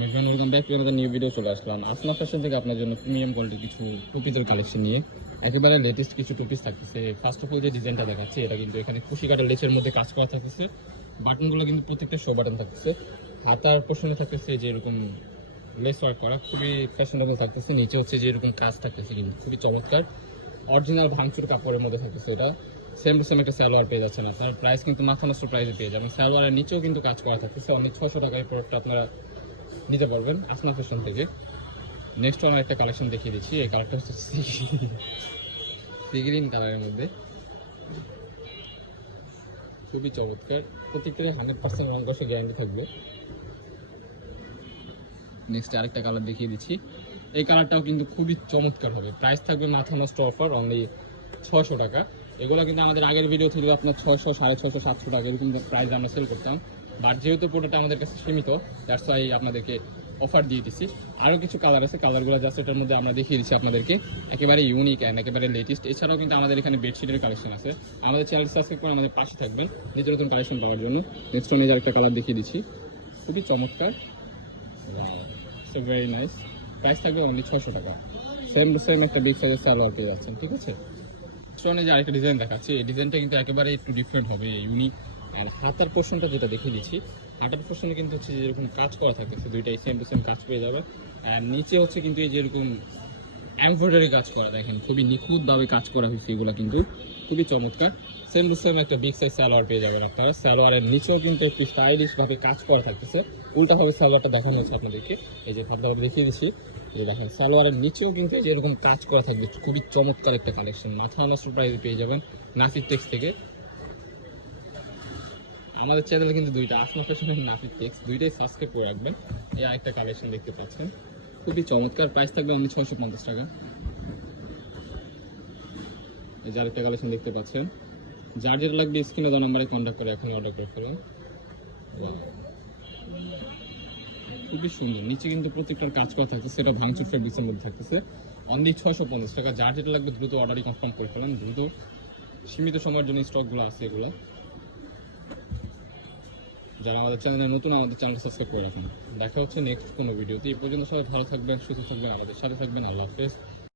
Welcome back to আমাদের new video চলে আসলাম আসনা fashion থেকে আপনার জন্য প্রিমিয়াম কোয়ালিটির কিছু টুপিজের কালেকশন নিয়ে একেবারে লেটেস্ট কিছু টুপিস থাকতেছে। ফার্স্ট অফ অল যে ডিজাইনটা দেখাচ্ছে এটা কিন্তু এখানে খুশি কাটার লেচের মধ্যে কাজ করা থাকতেছে। বাটনগুলো কিন্তু প্রত্যেকটা শো বাটন থাকতেছে। হাতার পোর্শনে থাকতেছে যে এরকম লেস ওয়ার্ক করা, খুবই ফ্যাশনেবল থাকতেছে। নিচে হচ্ছে যে এরকম কাজ থাকতেছে কিন্তু খুবই চমৎকার, অরিজিনাল ভাঙচুর কাপড়ের মধ্যে থাকতেছে। এটা সেম টু সেম একটা সালোয়ার পেয়ে যাচ্ছেন আপনার, প্রাইস কিন্তু মাথা নষ্ট প্রাইসে পেয়ে যাবেন। সালোয়ারের নিচেও কিন্তু কাজ করা থাকতেছে। অনেক 600 টাকায় প্রোডাক্টটা আপনারা নিতে পারবেন আসনা ফ্যাশন থেকে। নেক্সট আমার একটা কালেকশন দেখিয়ে দিচ্ছি। এই কালারটা হচ্ছে সি গ্রিন কালারের মধ্যে, খুবই চমৎকার। প্রত্যেকটারে 100% রং কষে গ্যারান্টি থাকবে। নেক্সট আরেকটা কালার দেখিয়ে দিচ্ছি। এই কালারটাও কিন্তু খুবই চমৎকার হবে। প্রাইস থাকবে মাথা নষ্ট অফার, অনলি 600 টাকা। এগুলো কিন্তু আমাদের আগের ভিডিও ছিল আপনার 600, 650, 700 টাকা এরকম প্রাইস আমরা সেল করতাম। বাট যেহেতু প্রোডাক্টটা আমাদের কাছে সীমিত, দ্যাটস ওয়াই আপনাদেরকে অফার দিয়ে দিচ্ছি। আরও কিছু কালার আছে, কালারগুলো জাস্ট এটার মধ্যে আমরা দেখিয়ে দিচ্ছি আপনাদেরকে। একেবারে ইউনিক অ্যান্ড একেবারে লেটেস্ট। এছাড়াও কিন্তু আমাদের এখানে বেডশিটের কালেকশন আছে। আমাদের চ্যানেল সাবস্ক্রাইব করে আমাদের পাশে থাকবেন নিত্য নতুন কালেকশন পাওয়ার জন্য। নেক্সট আমি আরেকটা কালার দেখিয়ে দিচ্ছি, খুবই চমৎকার, সো ভেরি নাইস। প্রাইস থাকবে অনলি 600 টাকা। সেম টু সেম একটা বিগ সাইজের সালোয়ার পেয়ে যাচ্ছেন, ঠিক আছে। স্টোনে যে আরেকটা ডিজাইন দেখাচ্ছি, এই ডিজাইনটা কিন্তু একেবারে একটু ডিফারেন্ট হবে, ইউনিক। আর হাতার পোর্শনটা যেটা দেখিয়ে দিচ্ছি, হাতার পোর্শনে কিন্তু হচ্ছে যেরকম কাজ করা থাকতেছে, দুইটাই সেম টু সেম কাজ পেয়ে যাবে। আর নিচে হচ্ছে কিন্তু এই যেরকম এমব্রয়ডারি কাজ করা, দেখেন খুবই নিখুঁতভাবে কাজ করা হয়েছে। এগুলো কিন্তু খুবই চমৎকার। সেম টু সেম একটা বিগ সাইজ সালোয়ার পেয়ে যাবেন আপনারা। সালোয়ারের নিচেও কিন্তু একটু স্টাইলিশভাবে কাজ করা থাকতেছে। উল্টাভাবে সালোয়ারটা দেখানো হচ্ছে আপনাদেরকে, এই যে ভাবভাবে দেখিয়ে দিচ্ছি। যে দেখেন সালোয়ারের নিচেও কিন্তু এই যে এরকম কাজ করা থাকবে, খুবই চমৎকার একটা কালেকশন। মাথা নষ্ট প্রাইসে পেয়ে যাবেন নাসির টেক্স থেকে। আমাদের চ্যানেলে কিন্তু দুইটা, আসনা ফ্যাশনের নাসির টেক্স, দুইটাই সাবস্ক্রাইব করে রাখবেন। এই আরেকটা কালেকশন দেখতে পাচ্ছেন, খুবই চমৎকার। প্রাইস থাকবে অনলি 650 টাকা। এই যে আরেকটা কালেকশন দেখতে পাচ্ছেন। যার যেটা লাগবে স্ক্রিনে দেওয়া নাম্বারে কন্ট্যাক্ট করে এখন অর্ডার করে ফেলুন। খুবই সুন্দর। নিচে কিন্তু প্রত্যেকটার কাজ করা থাকছে, সেটা ভাঙচুর ফেব্রিক্সের মধ্যে থাকতেছে। অনলি 650 টাকা। যার যেটা লাগবে দ্রুত অর্ডারই কনফার্ম করে ফেলেন, দ্রুত। সীমিত সময়ের জন্য স্টকগুলো আছে এগুলো। যারা আমাদের চ্যানেলে নতুন, আমাদের চ্যানেল সাবস্ক্রাইব করে রাখুন। দেখা হচ্ছে নেক্সট কোনো ভিডিওতে। এই পর্যন্ত সবাই ভালো থাকবেন, সুস্থ থাকবেন, আমাদের সাথে থাকবেন। আল্লাহ হাফেজ।